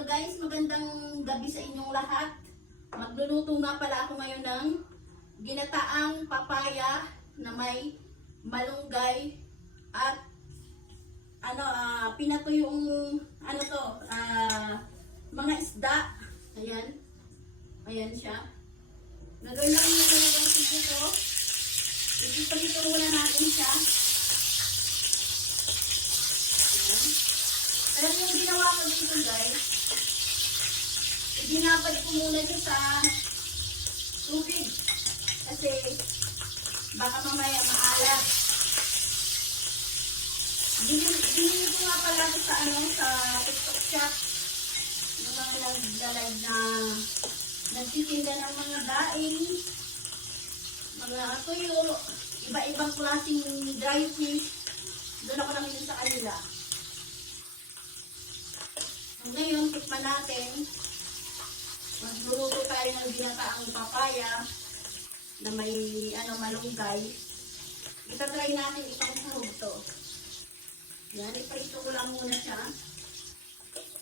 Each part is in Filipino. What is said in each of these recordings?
Hello guys, magandang gabi sa inyong lahat. Magluluto nga pala ako ngayon ng ginataang papaya na may malunggay at pinatuyong mga isda. Ayan. Ayan siya. Gagawin lang yung mga siguro. Ipiprito muna natin siya. Ayan. Alam yung ginawa ko dito guys, ibinabad ko muna siya sa tubig kasi baka mamaya maalat. Binili ko nga pala sa TikTok shop yung mga naglalag na nagtitinda ng mga daing, mga tuyo, iba-ibang klaseng dry fish. Doon ako namin sa kanila. Ngayon, tikman natin. Magluluto tayo ng ginataang papaya na may malunggay. Itatry natin itong sahog to. Yan, iprito ko lang muna siya.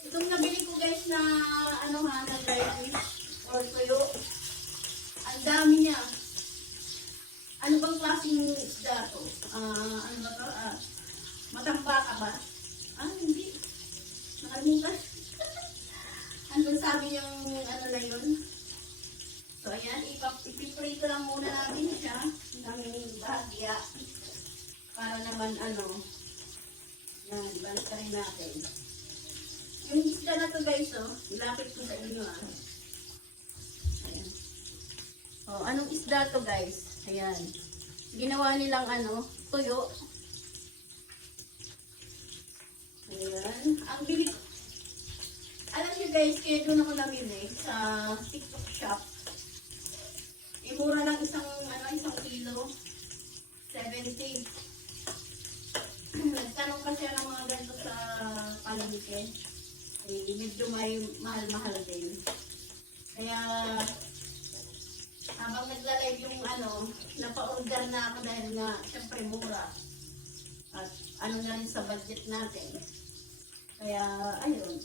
Itong nabili ko guys na na dry fish or tuyo. Ang dami niya. Ano bang klaseng isda to? Matambaka ba? Hindi. Nakalimutan. Andun sabi yung na yun. So ayan, ipiprito lang muna natin siya ng bahagya para naman yan, balik rin natin. Yung isda na to guys, ilapit ko sa inyo Ayan. Anong isda to guys? Ayan. Ginawa nilang tuyo. Ayan. Ang bilig. Alam niyo guys, kaya doon ako namili sa TikTok shop. Mura lang isang kilo. 70. Nagtanong kasi ng mga ganito sa palengke. Medyo may mahal-mahal din. Kaya habang nagla-live yung napa-order na ako dahil nga syempre mura. At na rin sa budget natin. Kaya ayun.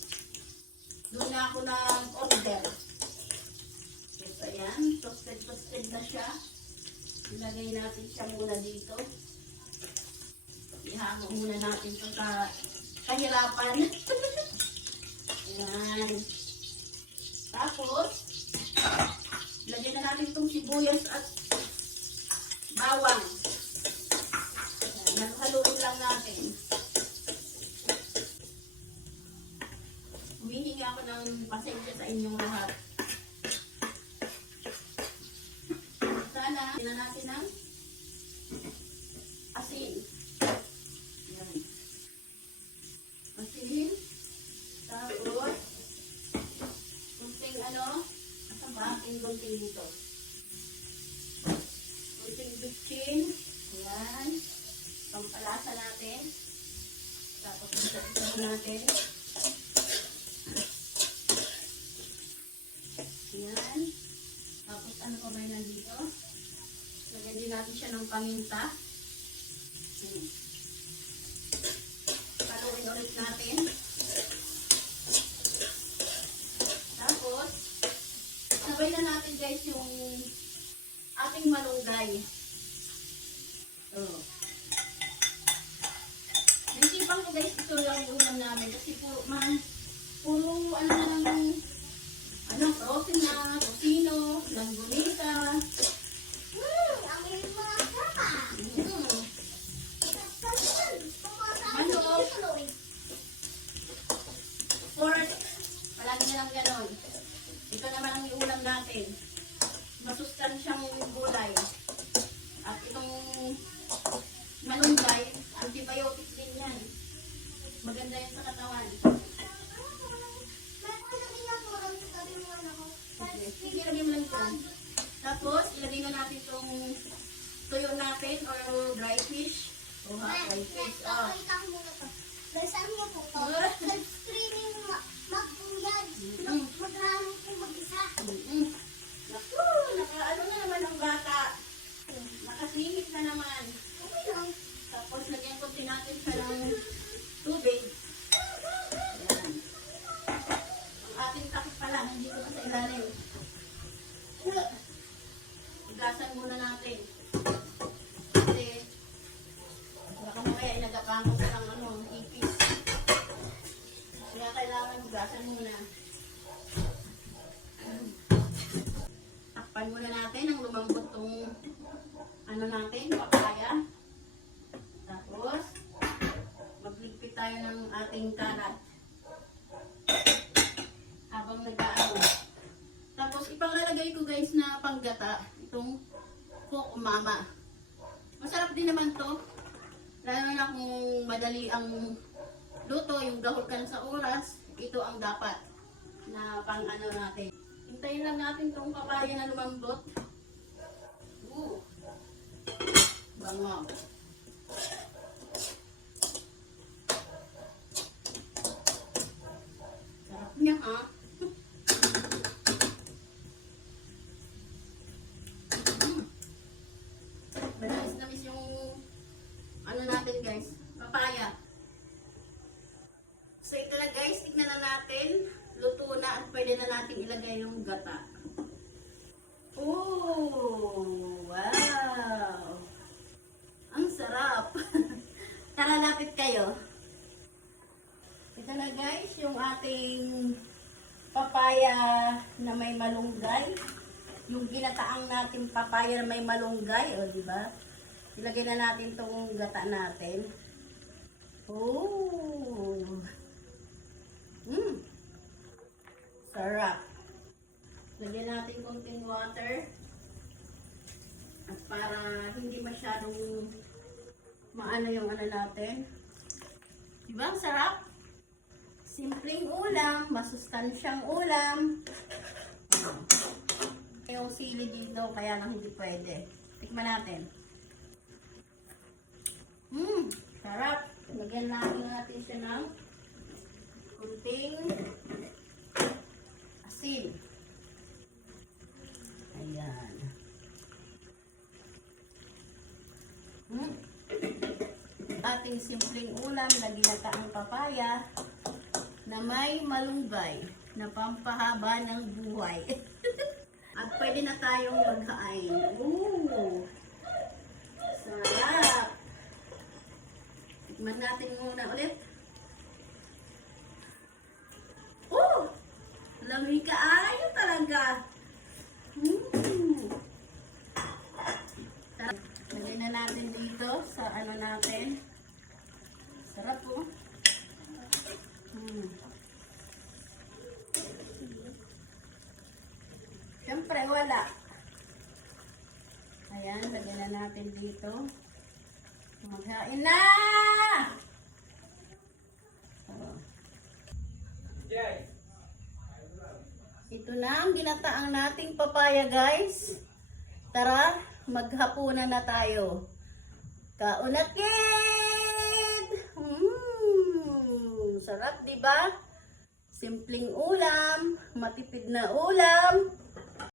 Doon na ako nag-order. So ayan, toasted na siya. Ilagay natin siya muna dito. Ihango muna natin ito sa kahirapan. Ayan. Tapos, ilagay na natin itong sibuyas at bawang. Naghaluin lang natin. Humihingi ako ng pasensya sa inyong lahat. Sana, tingnan natin ng asin. Yan. Asin. Tapos, kunting asan ba? Kunting dito. Kunting bitchin. Yan. Pampalasa natin. Tapos isa natin. Yan. Tapos ano pa ba yun nandito? Lagyan din natin siya ng paminta. Paluin ulit natin. Tapos, sabay na natin guys yung ating malunggay. Naisipan ko guys, ito lang yung ulam namin kasi puro protein na, tocino, langgunita. Manok. Pork. Palagi na lang ganon. Ito naman ang iulam natin. Masustansyang gulay. At itong malunggay, antibiotic din yan. Maganda yan sa katawan. Sige, ilagay mo lang ito. Tapos, ilagay na natin itong tuyo natin or dry fish. Dry fish. Nakakita ko muna ito. Saan mo po ito? Nag-streaming magpuyad. Magrano po mag-isa. Naku, na naman ang bata. Nakaslimit na naman. Okay lang. Tapos, lagyan ko din natin siya ng tubig. Ayan. nandito pa sa ilalim. Higasan muna natin. Kasi, baka mamaya inagapan ko ng ano, ipis. Kaya kailangan higasan muna. Takpan muna natin ang lumambot tong ano natin, papaya. Tapos, magligpit tayo ng ating kalat. Habang nag-aano. Tapos, ipanglalagay ko guys na panggata, itong Cook Mama. Masarap din naman to. Lalo na kung madali ang luto, yung gahol ka sa oras, ito ang dapat na pang ano natin. Hintayin lang natin itong papaya na lumambot. Bango. Sarap niya ha. Manamis-namis yung ano natin guys, papaya. So ito na guys, tignan na natin. Luto na at pwede na natin ilagay yung gata. Oh, wow! Ang sarap! Tara, lapit kayo. Ito na guys, yung ating papaya na may malunggay. Yung ginataang natin papaya na may malunggay, o diba? Ilagay na natin tong gata natin. Oh! Sarap. Lagyan natin konting water. At para hindi masyadong maano yung ano natin. Diba? Ang sarap. Simpleng ulam. Masustansyang ulam. Yung sili dito, kaya lang hindi pwede. Tikman natin. Sarap. Lagyan natin siya ng kunting asin. Ayan. Ating simpleng ulam na ginataang papaya na may malunggay na pampahaba ng buhay. At pwede na tayong magkain. Ooh! Sarap! Tikman natin muna ulit. Oh! Lamig ka ayo talaga. Lagay na natin dito sa ano natin. Sarap po. Siyempre wala. Ayan, lagyan na natin dito. Maghain na! Ito na ang ginataang nating papaya guys. Tara, maghapunan na tayo. Kaunakid! Sarap, diba? Simpleng ulam, matipid na ulam.